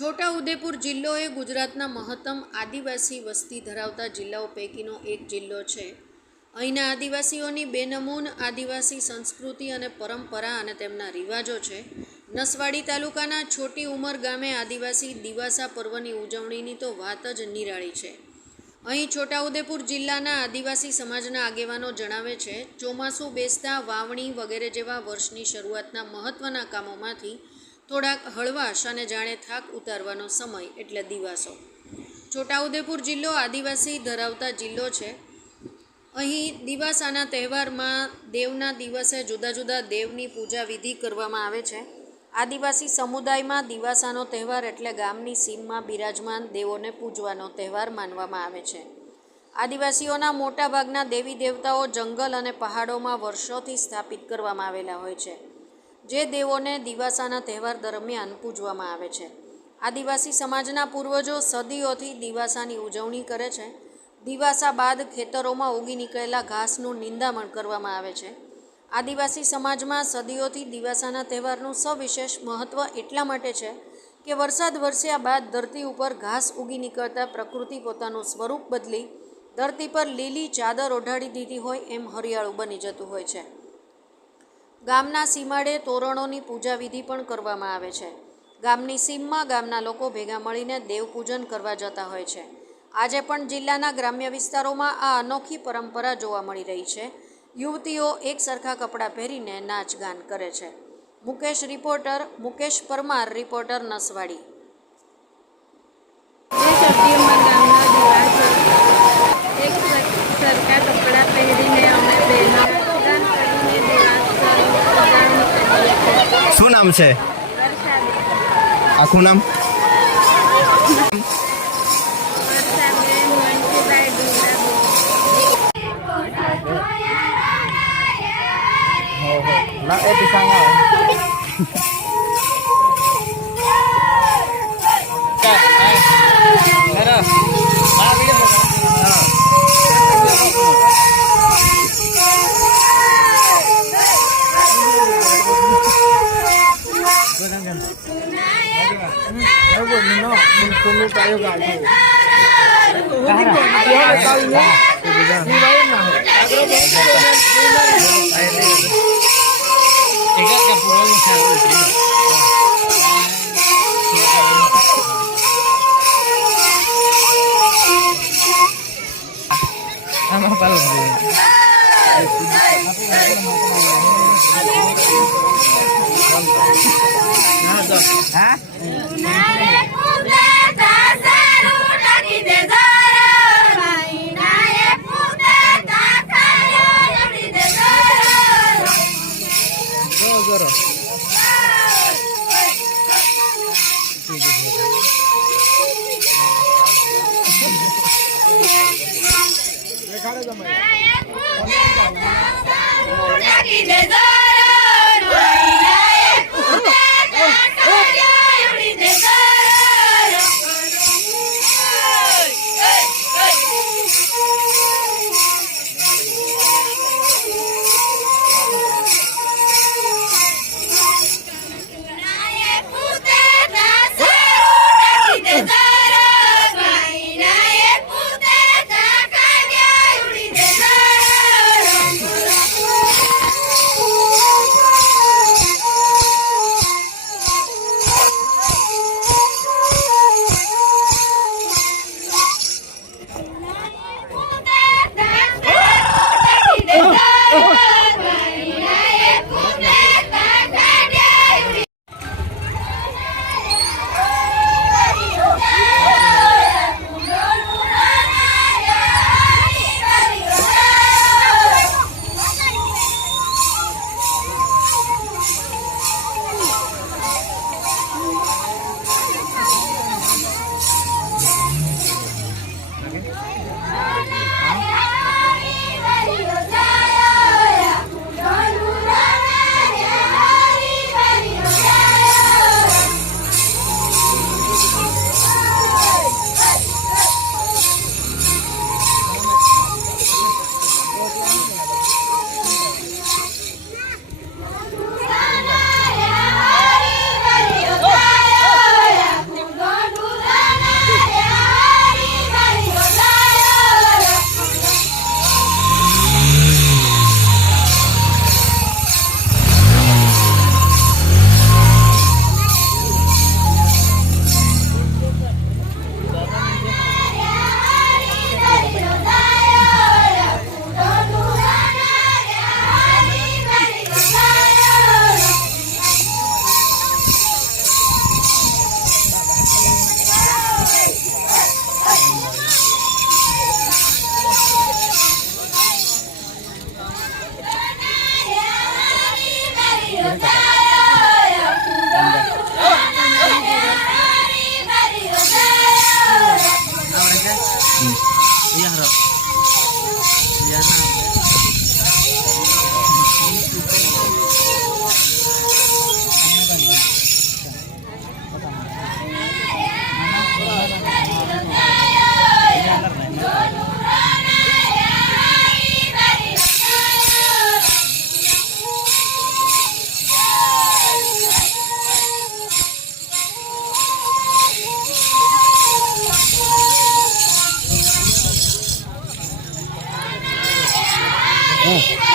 છોટાઉદેપુર જિલ્લો એ ગુજરાતના મહત્તમ આદિવાસી વસ્તી ધરાવતા જિલ્લાઓ પૈકીનો એક જિલ્લો છે. અહીંના આદિવાસીઓની બેનમૂન આદિવાસી સંસ્કૃતિ અને પરંપરા અને તેમના રિવાજો છે. નસવાડી તાલુકાના છોટી ઉમર ગામે આદિવાસી દિવાસા પર્વની ઉજવણીની તો વાત જ નિરાળી છે. અહીં છોટાઉદેપુર જિલ્લાના આદિવાસી સમાજના આગેવાનો જણાવે છે, ચોમાસું બેસતા વાવણી વગેરે જેવા વર્ષની શરૂઆતના મહત્ત્વના કામોમાંથી થોડાક હળવાશ અને જાણે થાક ઉતારવાનો સમય એટલે દિવાસો. છોટાઉદેપુર જિલ્લો આદિવાસી ધરાવતા જિલ્લો છે. અહીં દિવાસાના તહેવારમાં દેવના દિવસે જુદા જુદા દેવની પૂજા વિધિ કરવામાં આવે છે. આદિવાસી સમુદાયમાં દિવાસાનો તહેવાર એટલે ગામની સીમમાં બિરાજમાન દેવોને પૂજવાનો તહેવાર માનવામાં આવે છે. આદિવાસીઓના મોટાભાગના દેવી દેવતાઓ જંગલ અને પહાડોમાં વર્ષોથી સ્થાપિત કરવામાં આવેલા હોય છે, જે દેવોને દિવાસાના તહેવાર દરમિયાન પૂજવામાં આવે છે. આદિવાસી સમાજના પૂર્વજો સદીઓથી દિવાસાની ઉજવણી કરે છે. દિવાસા બાદ ખેતરોમાં ઉગી નીકળેલા ઘાસનું નિંદામણ કરવામાં આવે છે. આદિવાસી સમાજમાં સદીઓથી દિવાસાના તહેવારનું સવિશેષ મહત્ત્વ એટલા માટે છે કે વરસાદ વરસ્યા બાદ ધરતી ઉપર ઘાસ ઉગી નીકળતા પ્રકૃતિ પોતાનું સ્વરૂપ બદલી ધરતી પર લીલી ચાદર ઓઢાડી દીધી હોય એમ હરિયાળું બની જતું હોય છે. ગામના સીમાડે તોરણોની પૂજા વિધિ પણ કરવામાં આવે છે. ગામની સીમમાં ગામના લોકો ભેગા મળીને દેવપૂજન કરવા જતા હોય છે. આજે પણ જિલ્લાના ગ્રામ્ય વિસ્તારોમાં આ અનોખી પરંપરા જોવા મળી રહી છે. યુવતીઓ એક સરખા કપડાં પહેરીને નાચ ગાન કરે છે. મુકેશ પરમાર, રિપોર્ટર નસવાડી. એક સરખા કપડાં પહેરીને અમે બહેનો દાન કરીને દિવાસ શું નામ છે? આખું નામ? ના એ પિસાંગ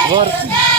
વર્ષ